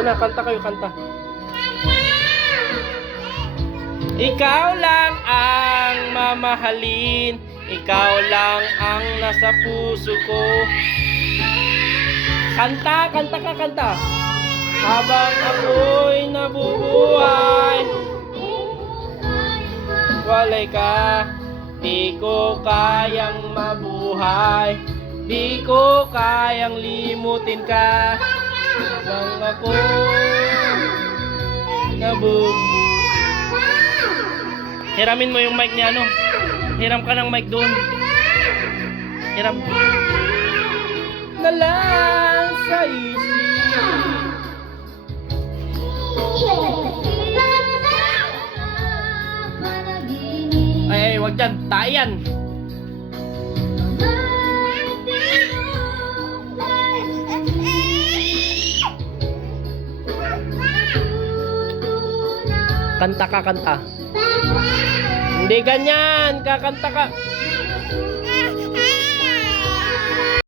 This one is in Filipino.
Doon na, kanta kayo, kanta. Ikaw lang ang mamahalin, ikaw lang ang nasa puso ko. Kanta, kanta ka, kanta. Habang ako'y nabubuhay, walay ka, di ko kayang mabuhay, di ko kayang limutin ka. Habang ako'y nabubuhay. Hiramin mo yung mic niya, ano? Hiram ka ng mic doon. Hiram. Na lang sa isip. Ay, wag dyan. Tayan. Kanta ka, kanta. Hindi ganyan. Kakanta ka.